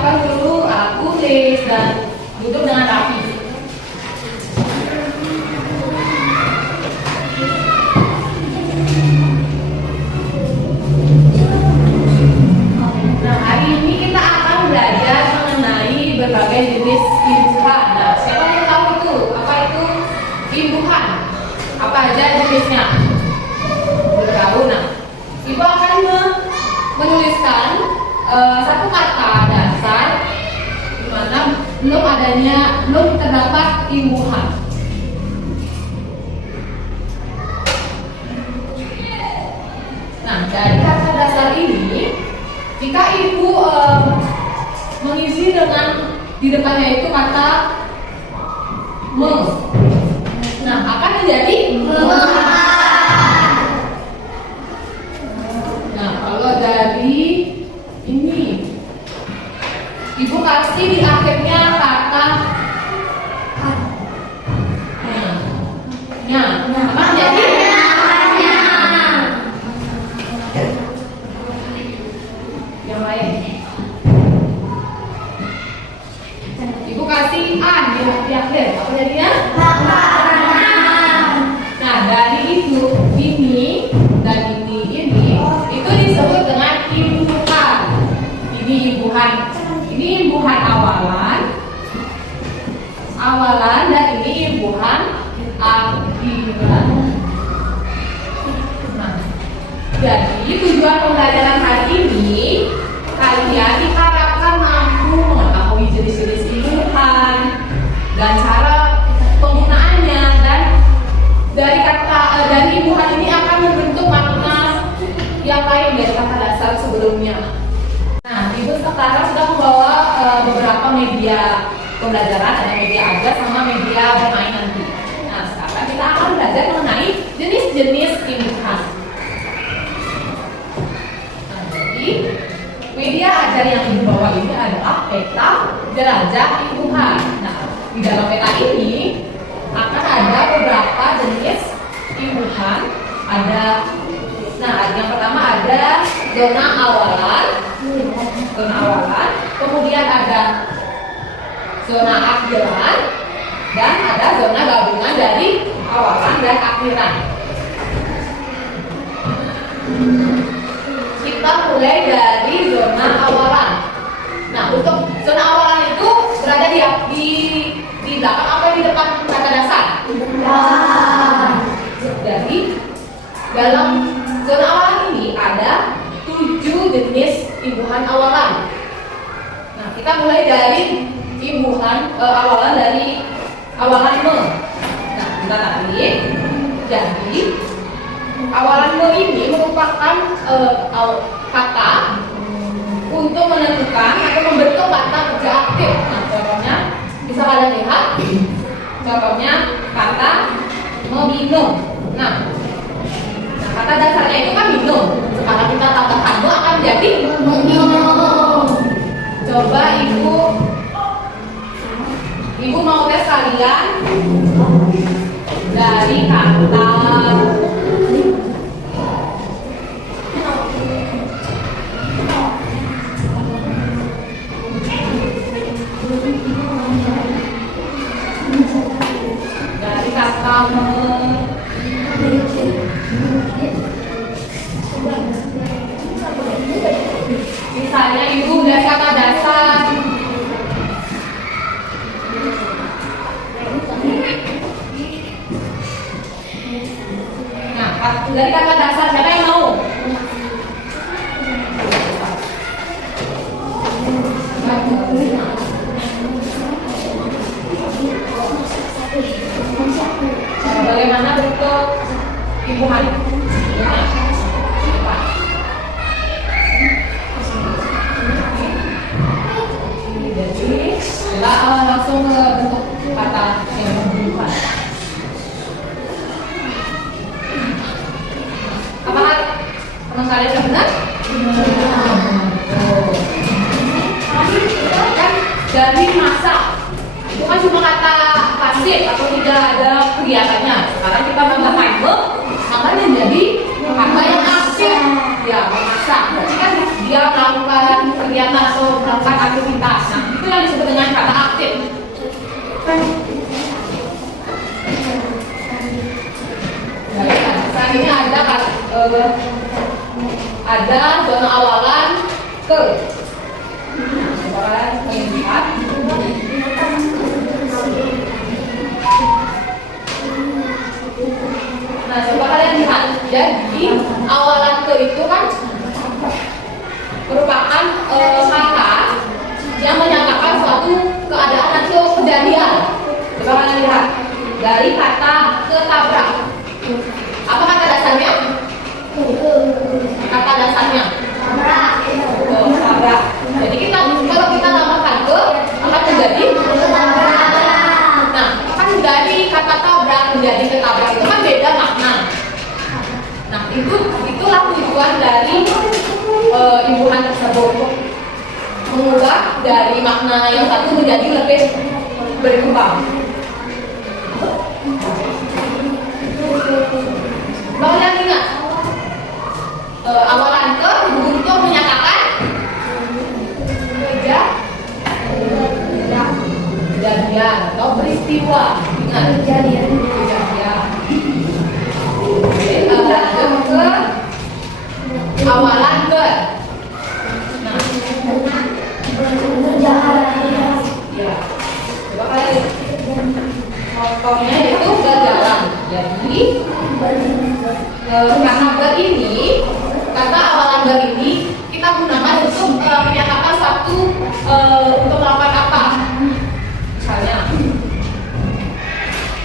siapkan dulu alat tulis dan duduk dengan rapi. Nah, hari ini kita akan belajar mengenai berbagai jenis imbuhan. Nah, siapa yang tahu itu? Apa itu imbuhan? Apa aja jenisnya? Tahu. Nah, Ibu akan menuliskan satu kata dasar di mana belum terdapat imbuhan. Nah, dari kata dasar ini, jika Ibu mengisi dengan di depannya itu kata me, nah akan menjadi dari ini Ibu kasih di akhirnya kata apa jadi yang lain. Ibu kasih an di akhir apa jadinya? Nah, dari itu ini dan ini itu disebut dengan imbuhan. Ini imbuhan awalan dan ini imbuhan akhiran. Nah, jadi tujuan pembelajaran hari ini kalian diharapkan mampu mengetahui jenis-jenis imbuhan dan cara penggunaannya, dan dari imbuhan ini akan membentuk makna yang lain dari kata dasar sebelumnya. Nah, Ibu sekarang sudah membawa beberapa media pembelajaran, ada media ajar sama media bermain nanti. Nah, sekarang kita akan belajar mengenai jenis-jenis imbuhan. Nah, jadi media ajar yang Ibu bawa ini adalah peta jelajah imbuhan. Nah, di dalam peta ini akan ada beberapa jenis imbuhan. Yang pertama ada zona awalan, kemudian ada zona akhiran, dan ada zona gabungan dari awalan dan akhiran. Kita mulai dari zona awalan. Nah, untuk zona awalan itu berada di belakang apa di depan kata dasar? Jadi dalam zona awalan ini ada 7 jenis imbuhan awalan. Nah, kita mulai dari imbuhan awalan dari awalan me. Nah, kita tadi jadi awalan me ini merupakan kata untuk menentukan atau membentuk kata kerja aktif. Nah, contohnya bisa kalian lihat. Contohnya kata meminum. Nah, kata dasarnya itu kan minum. Sekarang kita tambahkan me akan menjadi minum. Coba Ibu mau tes kalian dari kata misalnya Ibu dari kata dasar dari kata dasar siapa yang mau? Bagaimana bentuk imbuhan? Jadi kita langsung ke bentuk kata yang imbuhan. Apakah teman kalian sudah benar? Kan dari masak itu kan cuma kata pasif atau tidak ada kegiatannya. Sekarang kita menambahkan maka menjadi kata yang aktif, ya memasak. Berarti kan dia melakukan kegiatan atau melakukan aktivitas. Nah, itu yang disebut dengan kata aktif. Selanjutnya ada zona awalan ke. Coba kalian lihat. Nah, coba kalian lihat. Jadi awalan ke itu kan merupakan kata yang menyatakan suatu keadaan atau kejadian. Coba kalian lihat dari kata ketabrak. Apa kata dasarnya? Kata dasarnya tabrak. Jadi kalau kita tambahkan ke akan menjadi ketabrak. Nah, kan dari kata tabrak menjadi ketabrak itu kan beda makna. Nah, itulah tujuan dari imbuhan tersebut, mengubah dari makna yang satu menjadi lebih berkembang. Kalian ingat awalan ke untuk menyatakan kejadian atau peristiwa. Ingat kejadian. Lanjut ke awalan ke. Nah, ya, coba kalian contohnya yaitu berjalan. Jadi karena ber ini, kata awalan ber ini kita gunakan untuk menyatakan suatu untuk melakukan apa. Misalnya,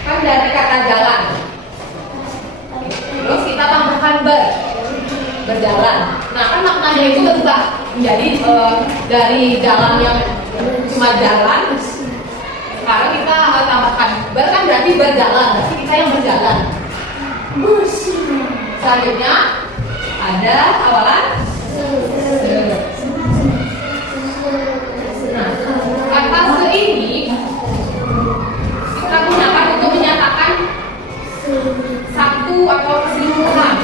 kan dari kata jalan, terus kita tambahkan berjalan. Nah, kan maknanya itu berubah menjadi dari jalan yang cuma jalan. Sekarang kita tambahkan ber, kan berarti berjalan, berarti kita yang berjalan. Selanjutnya ada awalan se. Nah, kata se ini kita gunakan untuk menyatakan satu atau keseluruhan.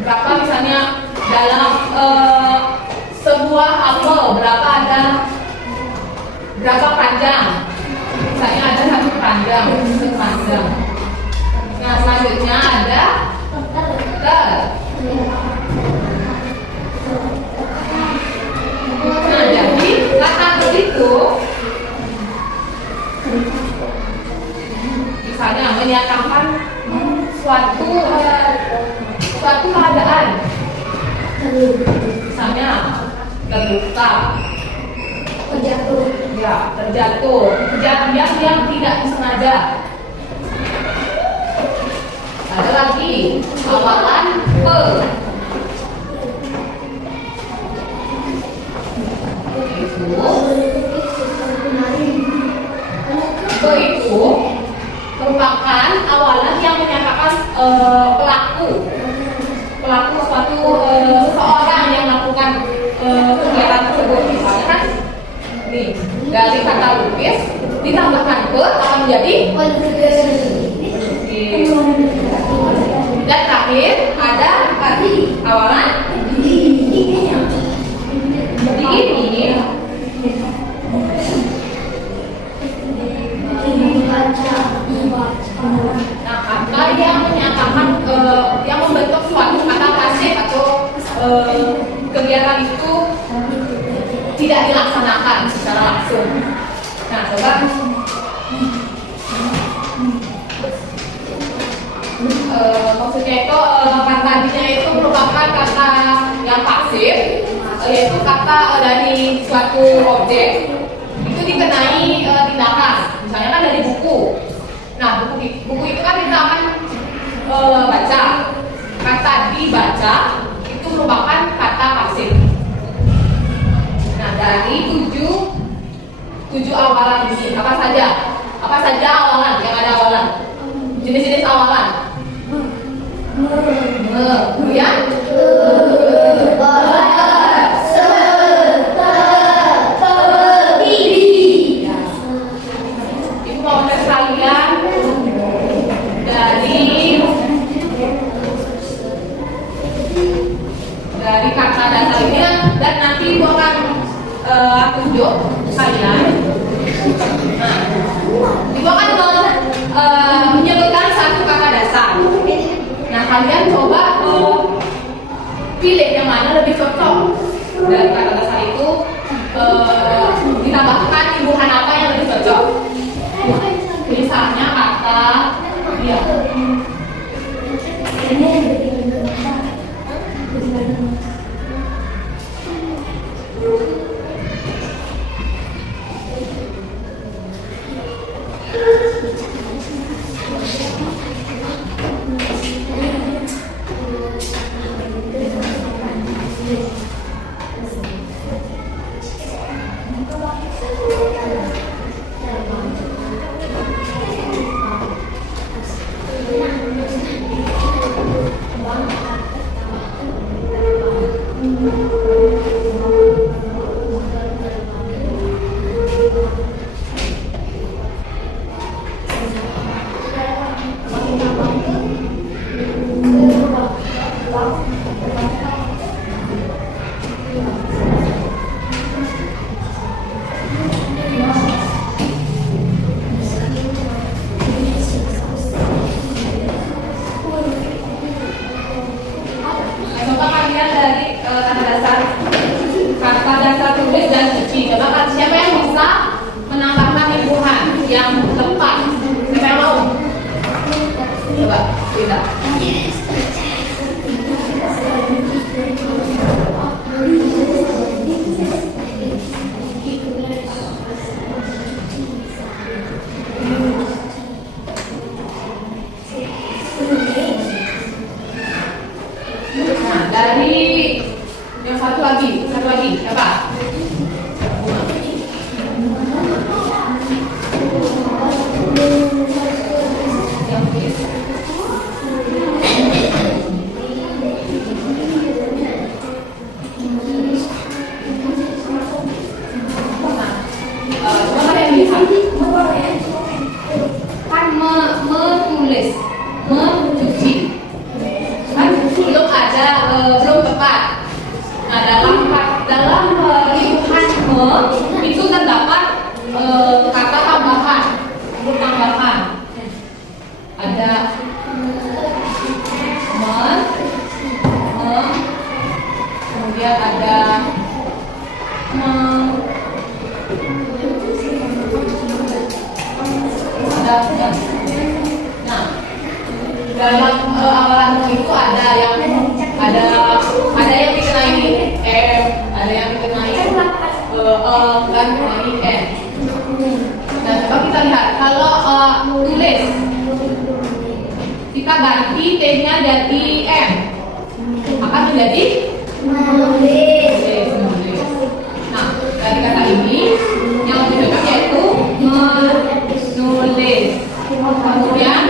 Berapa misalnya dalam sebuah apel berapa ada berapa panjang? Misalnya ada satu panjang, sepanjang. Nah, selanjutnya ada ter. Nah, jadi kata begitu misalnya menyatakan suatu keadaan, misalnya terluka, terjatuh, kejadian yang tidak disengaja. Ada lagi awalan pe. Itu merupakan awalan yang menyatakan pelaku suatu seseorang yang melakukan kegiatan tersebut. Misalnya kan nih, dari kata lukis ditambahkan ke akan menjadi dan terakhir ada awalan di ini. Nah, kata yang menyatakan yang membentuk suatu kata pasif atau kegiatan itu tidak dilaksanakan secara langsung. Nah, coba maksudnya itu kata tadinya itu merupakan kata yang pasif, yaitu kata dari suatu objek itu dikenai tindakan. Misalnya kan dari buku. Nah, buku itu kan kita akan baca. Kata dibaca itu merupakan kata pasif. Nah, dari tujuh awalan ini apa saja? Apa saja awalan yang ada awalan? Jenis-jenis awalan. Kemudian Ibu mau sekalian dari tunjuk kalian. Nah, Ibu akan menyebutkan satu kata dasar. Nah, kalian coba pilih yang mana lebih cocok dari kata dasar itu, ditambahkan imbuhan apa yang lebih cocok. Misalnya kata ya. Dari yang satu lagi siapa? Itu terdapat kata tambahan, huruf tambahan. Ada kemudian ada nah, dalam awalan itu ada yang dikenai M, ada yang dikenai dan dikenai N. Nah, coba kita lihat kalau tulis, kita ganti T-nya jadi M, akan menjadi menulis. Nah, dari kata ini yang lebih cocok yaitu menulis. Kemudian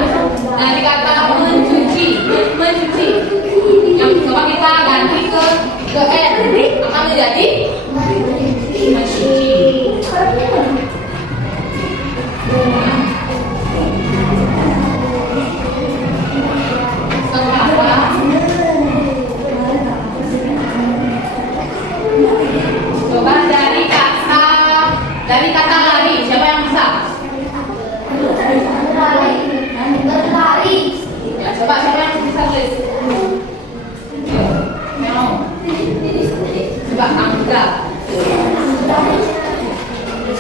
dari kata mencuci, yang coba kita ganti ke N, akan menjadi mencuci. Coba dari kata lari, siapa yang bisa? Berlari. Ya, coba siapa yang bisa tulis? Coba Angga.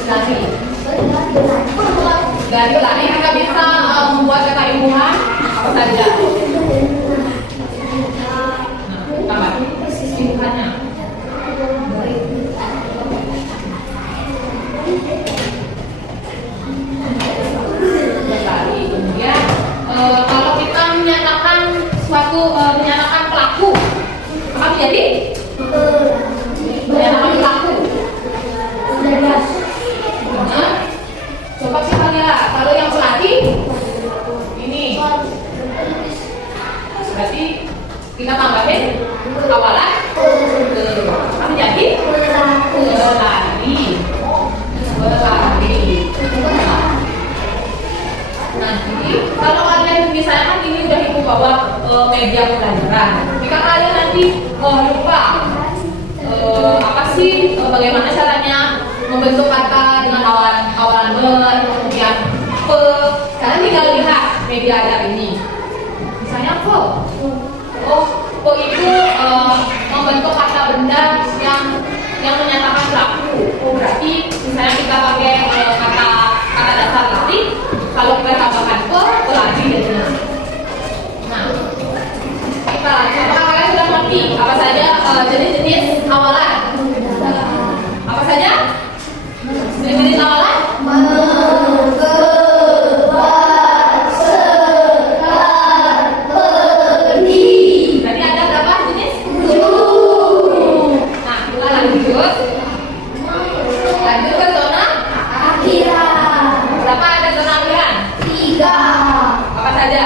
Lari. Dari lari kita bisa membuat kata imbuhan apa saja. Nah, tambah imbuhannya. Berlari. Kemudian kalau kita menyatakan menyatakan pelaku, apa menjadi? Menyatakan pelaku. Nah, coba kita lihat kalau yang pelatih ini berarti kita tambahin awalan apa menjadi berlari. Nah, jadi kalau kalian misalnya kan ini udah ibu bawa media pelajaran, jika kalian nanti lupa apa sih bagaimana caranya membentuk kata dengan awalan ber, kemudian pe. Sekarang tinggal lihat media ajar ini. Misalnya pe. Oh, pe itu membentuk kata benda yang menyatakan pelaku. Oh, berarti misalnya kita pakai kata dasar lari, kalau kita tambahkan pe lari jadinya. Nah, apakah kalian sudah mengerti apa saja jenis-jenis awalan? Apa saja? Jenis-jenis awalan? Tadi ada berapa jenis? 7. Nah, kita lanjut. Lanjut ke zona akhiran. Berapa ada zona akhiran? 3. Apa saja?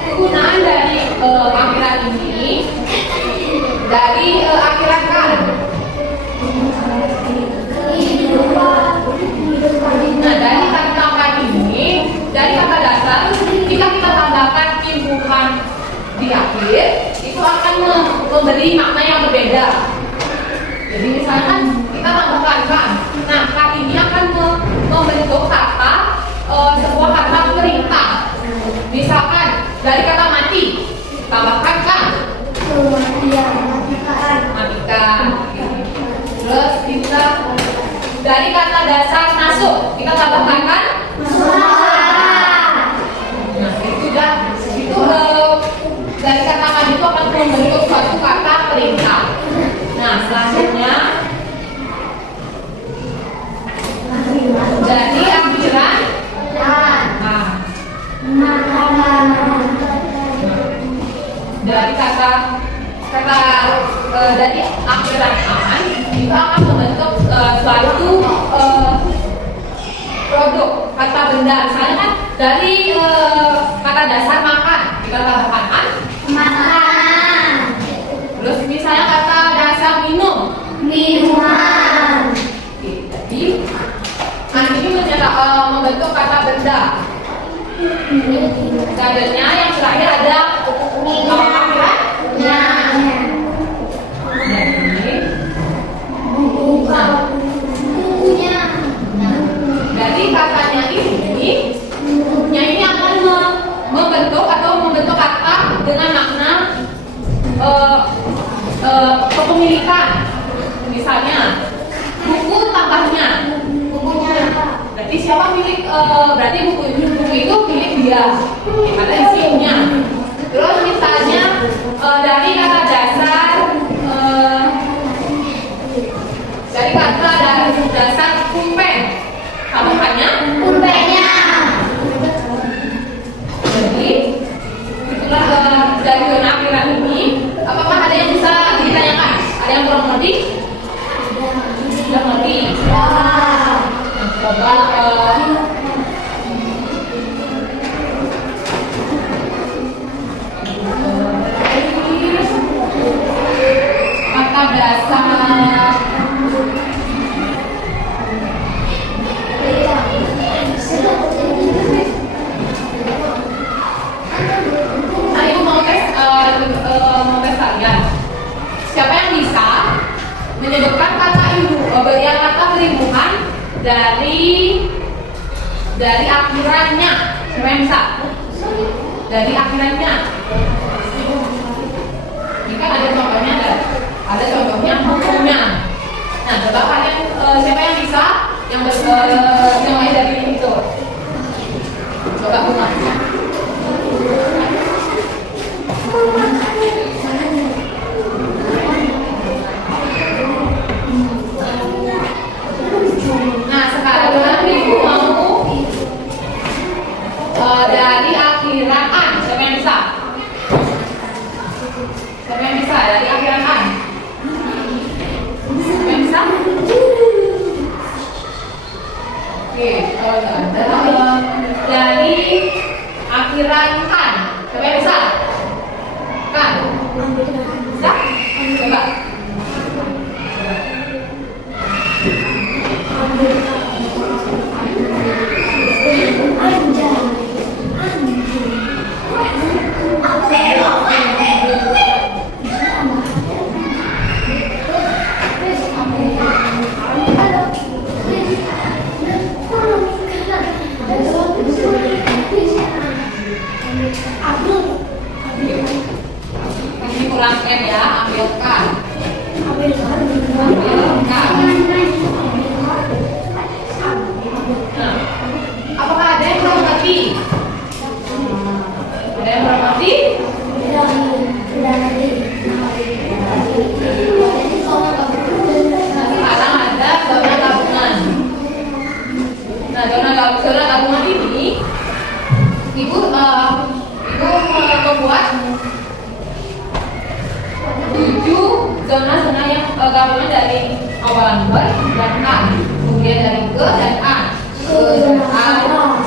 Kegunaan dari akhiran ini dari akhiran kan. Nah, dari kata ini, dari kata dasar, jika kita tambahkan imbuhan di akhir, itu akan memberi makna yang berbeda. Jadi misalkan kita tambahkan kan, nah kata ini akan membentuk kata sebuah kata perintah. Misalkan dari kata mati, tambahkan kan? Matikan. Terus kita dari kata dasar masuk, kita tambahkan kan? Nah, itu dari kata mati itu akan membentuk suatu kata perintah. Nah, selanjutnya jadi akhiran. Dari kata dari akhiran an itu akan membentuk suatu produk kata benda. Misalnya kan dari kata dasar makan kita tambahkan an, makan. Terus misalnya kata dasar minum, minuman. Jadi an ini membentuk kata benda. Selanjutnya yang terakhir ada akhiran. Jadi katanya ini akan membentuk kata dengan makna kepemilikan. Misalnya buku tambahnya. Berarti siapa milik? Berarti buku itu milik dia. Ada isinya. Terus misalnya dari kata dasar pulpen, tambahkannya pulpennya. Jadi itulah dari zona akhiran ini. Apakah ada yang bisa ditanyakan? Ada yang kurang mengerti? Sudah mengerti? Coba kata dasar kalian. Siapa yang bisa menyebutkan kata beribuhan dari akhirannya? Siapa yang bisa? Dari akhirannya. Ini kan ada contohnya, ada contohnya hukumnya. Nah, coba kalian siapa yang bisa yang mulai dari itu? Coba ulang. Nah, sekarang ibu mau dari akhiran an. Siapa yang bisa? Siapa yang bisa dari akhiran an? Siapa yang bisa? Oke, dari akhiran kan. Siapa yang bisa? Kan? Bisa? Coba. buat 7 zona-zona yang gabungan dari awalan ber dan A, kemudian dari ke dan A, ke dan A,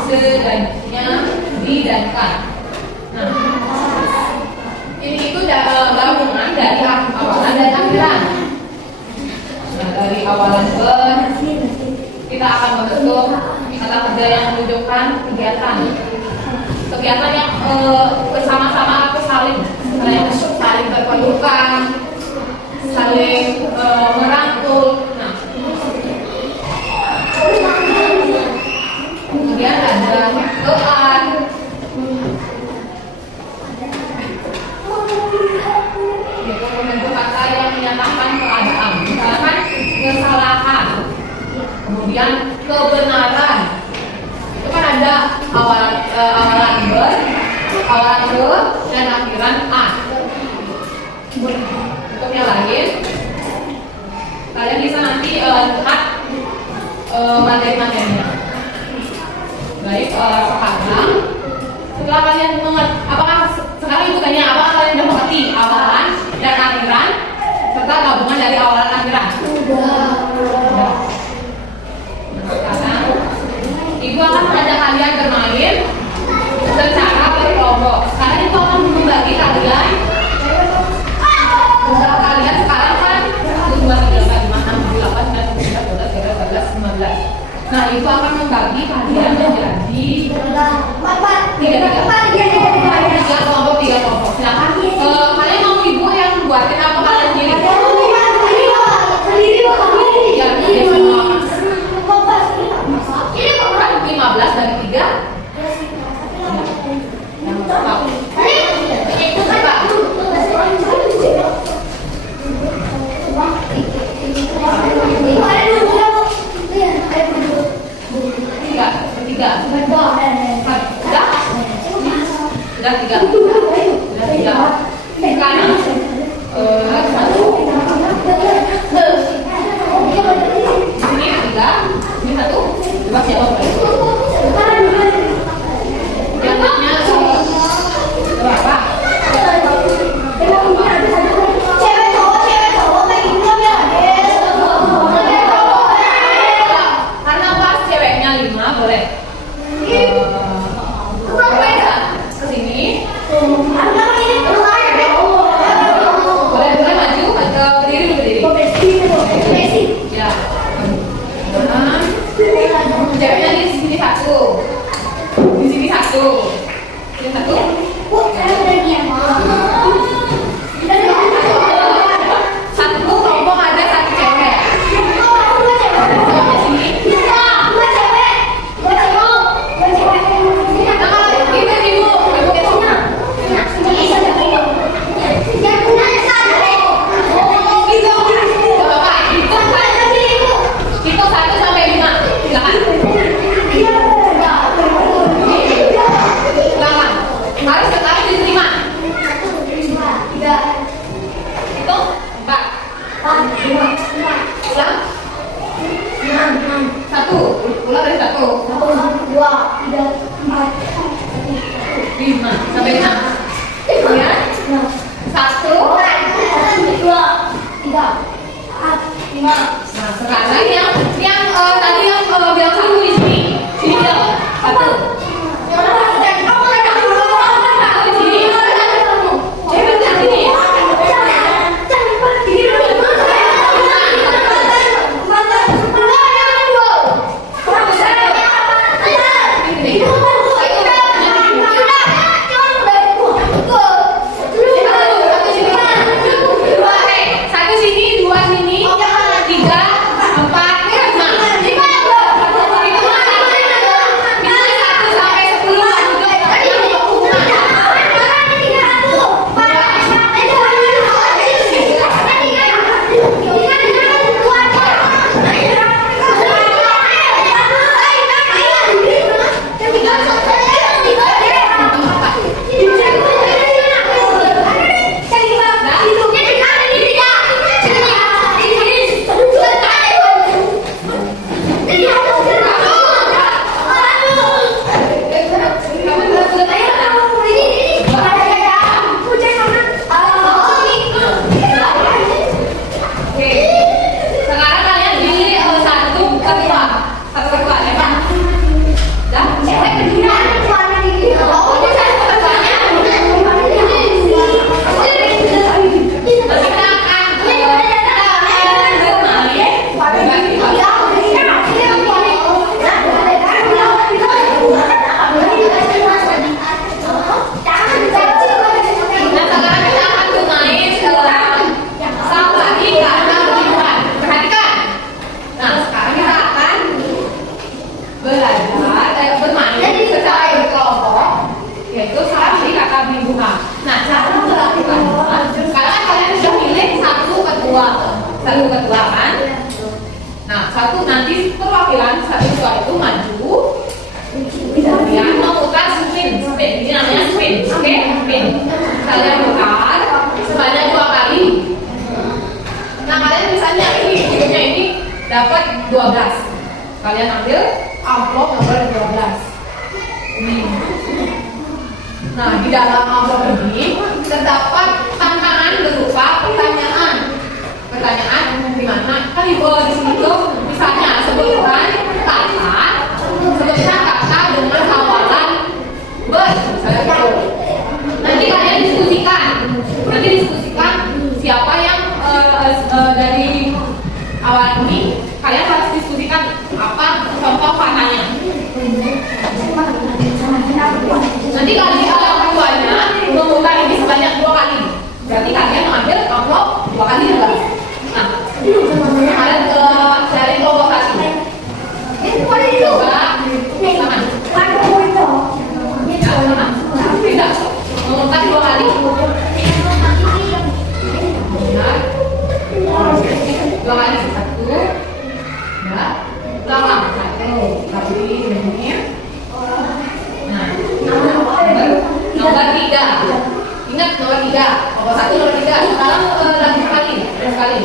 se dan nya, di dan K. Nah, ini itu gabungan dari awalan dan akhiran. Nah, dari awalan ber kita akan membentuk kata kerja yang menunjukkan kegiatan yang bersama-sama atau saling berpendudukan, saling merangkul. Nah, kemudian ada doan, yaitu membentuk kata yang menyatakan keadaan, misalkan kesalahan, kemudian kebenaran. Itu kan ada awalan ber, awalan ke, dan akhiran A. Untuk yang lain, kalian bisa nanti lihat materi-materinya. Baik, sekarang setelah kalian mengerti, apakah sekarang itu tanya apakah kalian sudah mengerti awalan dan akhiran serta gabungan dari awalan dan akhiran? Sudah. Sekarang Ibu akan mengajak kalian bermain secara berkelompok. Sekarang Ibu akan membagi kalian. Usaha kalian sekarang kan 1, 2, 3, 4, 5, 6, 7, 8, 9, 10, 11, 12, 13, 15. Nah, Ibu akan membagi kalian menjadi 3 kelompok. Silakan. Kalian mau Ibu yang buatin apa kalian sendiri? Ya, ini semua. 15 dari 3. Yang tahu. Itu berapa? Tiga. Sekarang satu. Ini 3. Ini 1. Coba siapa? Yang lainnya berapa? Karena pas ceweknya 5 boleh. Kesini. Boleh maju atau berdiri. Ya. Ceweknya di sini 1. Di sini 1. Ini 1. Satu kelompok ada 1 cewek. Hitung 1 sampai 5. Silakan. Harus sekali diterima. 3. Itu 4. 5. Ulang. 1. Ulang dari 1. 2, 3, 4, 5 sampai 6. Ya. 1, 2, 3, 4, 5. Nah, sekarang yang tadi yang bilang 1 di sini. Sini dia. 1. Satu sini, 2 sini, 3, 4, 5. dapat 12. Kalian ambil amplop nomor 12. Ini. Nah, di dalam amplop ini terdapat tantangan berupa pertanyaan. Pertanyaan di mana? Kan di sini tuh misalnya sebutkan kata dengan awalan ber, misalnya gitu. Nanti kalian diskusikan. Siapa yang dari awal ini kalian harus diskusikan apa contoh katanya. Nanti kalian keduanya memutar ini sebanyak 2 kali. Berarti kalian mengambil amplop 2 kali juga. Nah, kalian cari kelompok satu. Coba tangan. Ya, tangan. Tidak. Memutar 2 kali. Benar. 2 kali. 1. Ya. Ulang. 1. Lagi ini. Nah, nomor 3. Ingat nomor 3. Nomor 1, nomor 3. Sekarang lagi sekali.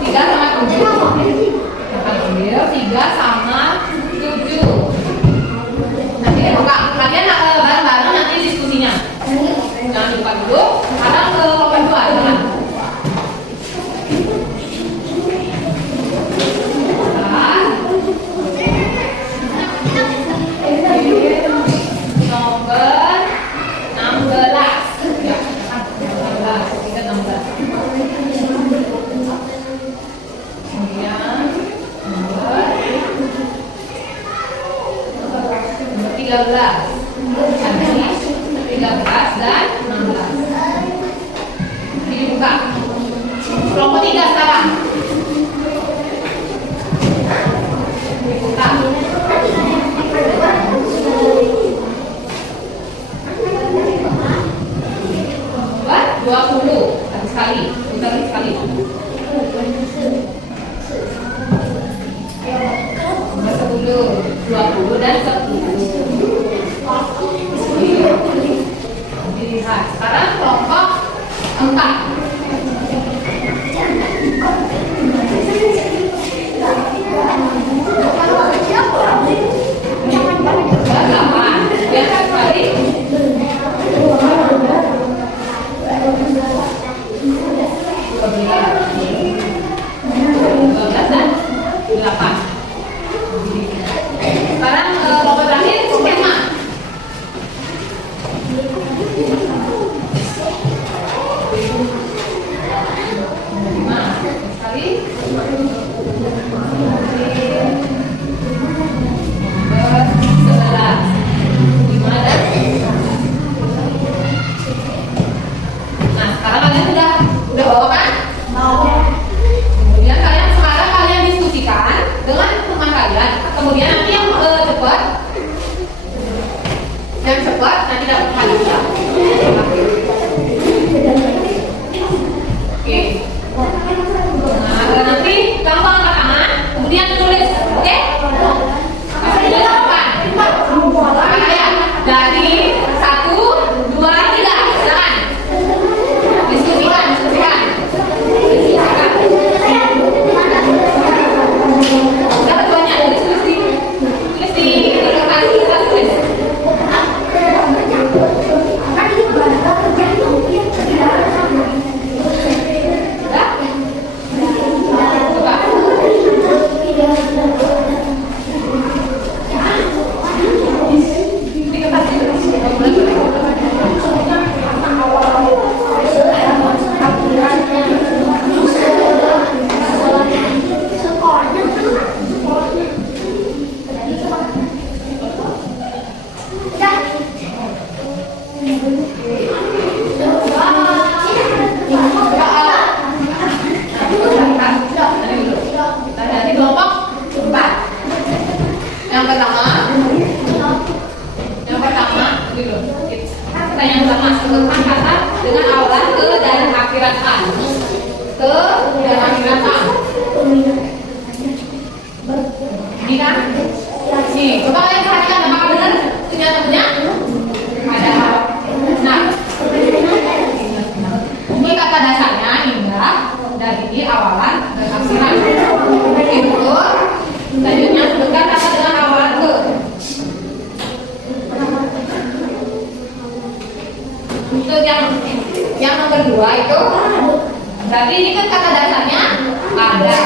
Tiga sama 7. Ambil 3 sama 7. Nanti buka. Kalian bareng-bareng nanti diskusinya. Jangan lupa dulu. Sekarang ke kelompok 2. Jangan. Dan 16. Dibuka. Kelompok 3 sekarang. Dibuka. Buat 20. Sekali. Putar sekali. 10, 20 dan 10. Dilihat. Sekarang kelompok 4. Lihat sekali. 12 dan 8. Sekarang kelompok terakhir skema. Sekali. 11. 5 dan. Nah, sekarang kalian udah bawa kan? Kemudian kalian diskusikan dengan teman kalian. Kemudian nanti yang cepat nanti dapat hadiah. Oke. Nah, nanti kamu angkat tangan, kemudian tulis, oke? Masih tulis depan. Dari 1, 2, 3. Silakan. Diskusikan. Dapat banyak, tulis di kertas kita tulis. Pertanyaan pertama, sebutkan kata dengan awalan ke dan akhirat an. Ke dan akhirat an. Ini kan? Nih, coba kalian perhatikan apakah benar ternyata punya? Ada. Nah, 2 itu berarti ini kan kata dasarnya ada.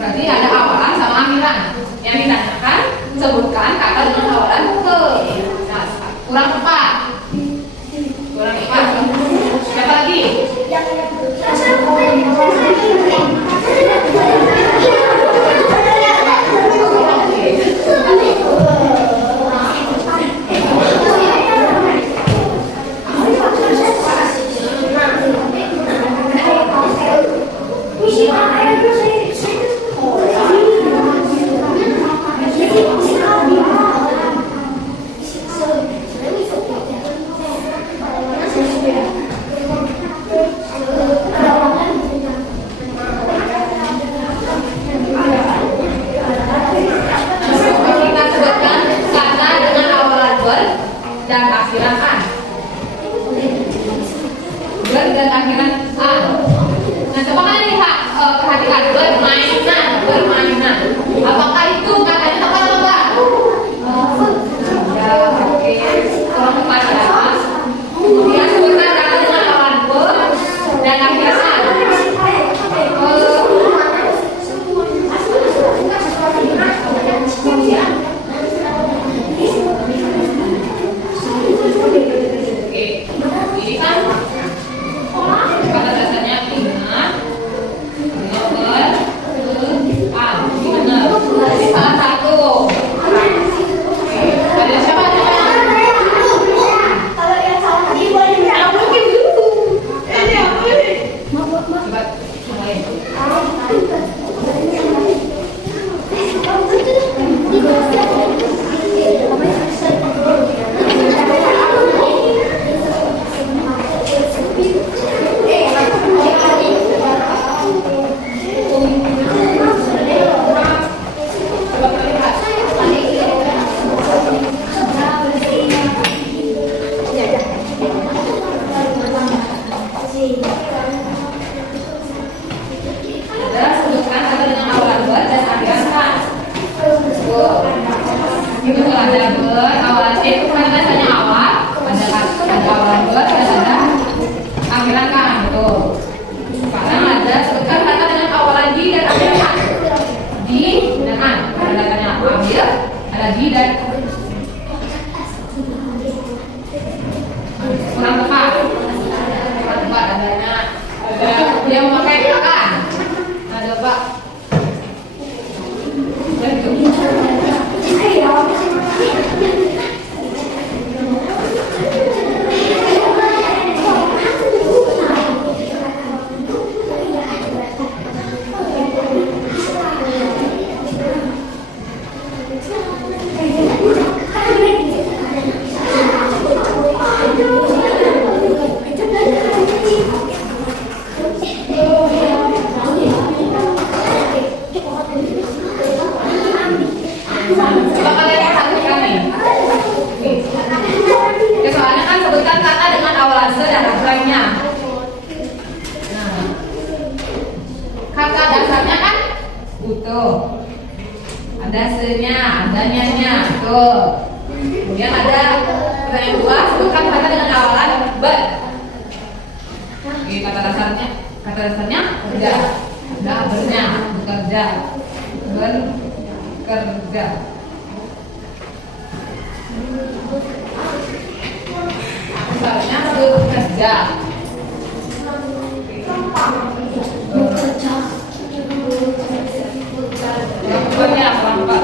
Berarti ada awalan sama akhiran. Yang ditanyakan sebutkan kata dengan awalan ke. Nah, kurang tepat. Kurang tepat. Siapa lagi? Dan akhiran A. Ber dan akhiran A. Nah, coba kalian lihat, perhatikan bermainan. Apakah itu katanya tepat atau enggak? Ya, oke. Kurang tepat ya. Kemudian sebutkan kata dengan awalan ber dan akhiran A. Dia memakai kakak. Ada Pak. Coba kalian perhatikan nih. Ya, soalnya kan sebutkan kata dengan awalan se dan akhirannya. Nah, kata dasarnya kan utuh. Ada se-nya, ada nya-nya, tuh. Kemudian ada kata yang kedua, sebutkan kata dengan awalan ber. Oke, kata dasarnya kerja. Ada bernya, bekerja. Kerja. Misalnya bekerja. Pokoknya kelompok.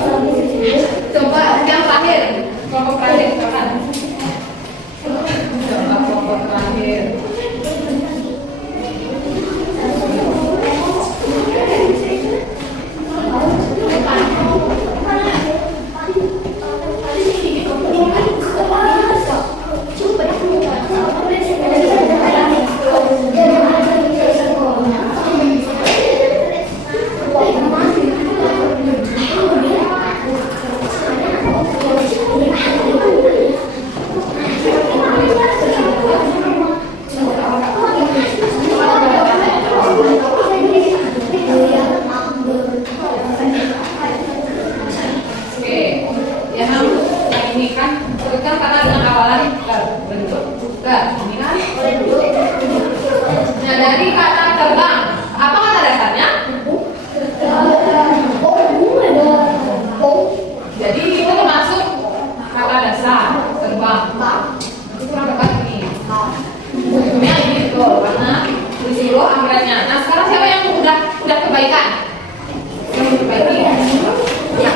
Coba yang terakhir, kelompok terakhir coba. Coba kelompok terakhir. Ini kan karena dengan awalan bentuk. Ini kan dari kata terbang. Apa kata dasarnya? Jadi itu termasuk kata dasar terbang. Nanti kurang dekat ini. Hukumnya ini betul karena disuruh amretnya. Nah sekarang siapa yang udah kebaikan? Yang diperbaiki? Ya.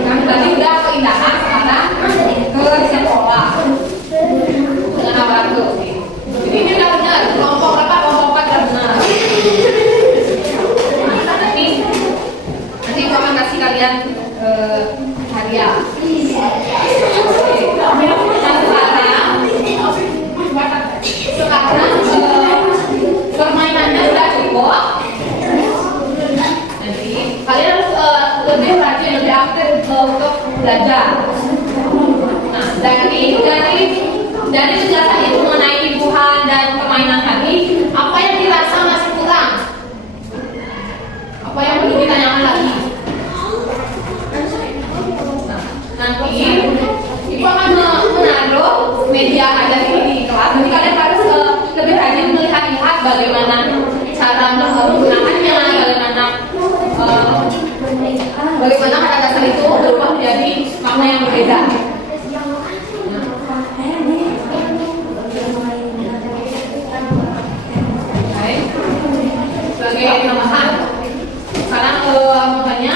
Kan tadi udah keindahan, sekarang ke sekolah dengan aparatur. Jadi ini udah benar, kelompok berapa? Kelompok 4 udah benar. Nanti aku akan kasih kalian hadiah. Sekarang permainannya sudah cukup. Nanti kalian harus lebih rajin, lebih aktif untuk belajar. Nah, dari penjelasan itu mengenai imbuhan dan permainan tadi, apa yang dirasa masih kurang? Apa yang perlu ditanyakan lagi? Nah, nanti ibu akan menaruh media ajar ini di kelas. Jadi kalian harus lebih rajin melihat bagaimana cara menggunakannya, bagaimana kata dasar itu berubah menjadi makna yang berbeda. Sebagai tambahan, sekarang makanya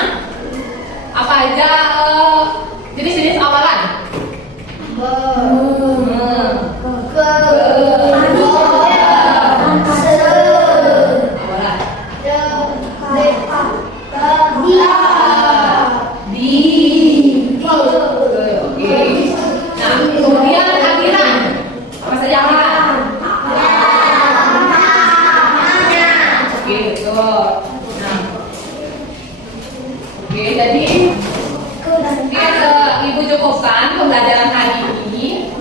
apa aja jenis-jenis awalan? Ibu cukupkan pembelajaran hari ini.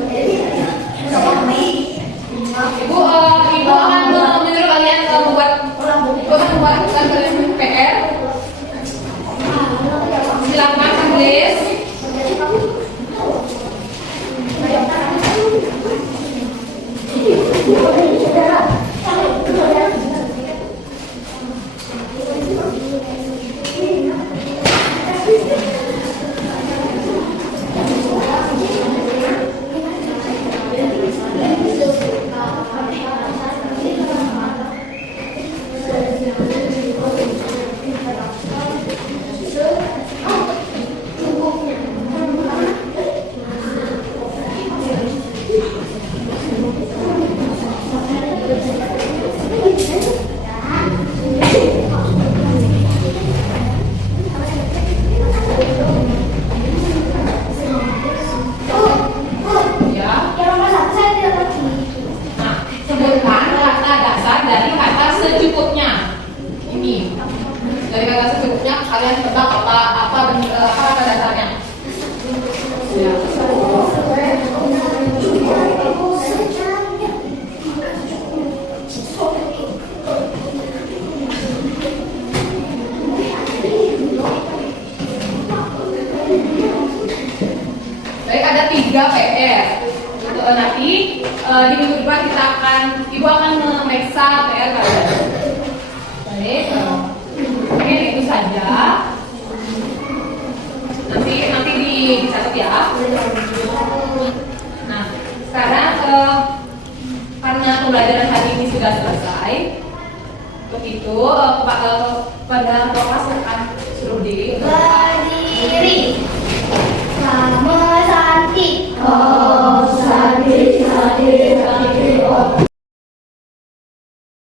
Ibu akan menyuruh kalian membuat tugas PR. Silakan tulis. Secukupnya ini dari kata secukupnya kalian tebak apa kata dasarnya. Ya. Baik, ada 3 PR. Nanti di minggu depan ibu akan memeriksa PR kalian. Baik, mungkin itu saja. Nanti dicatat ya. Nah, sekarang karena pembelajaran hari ini sudah selesai, untuk itu pada kelas akan suruh diri untuk berdiri sama cantik.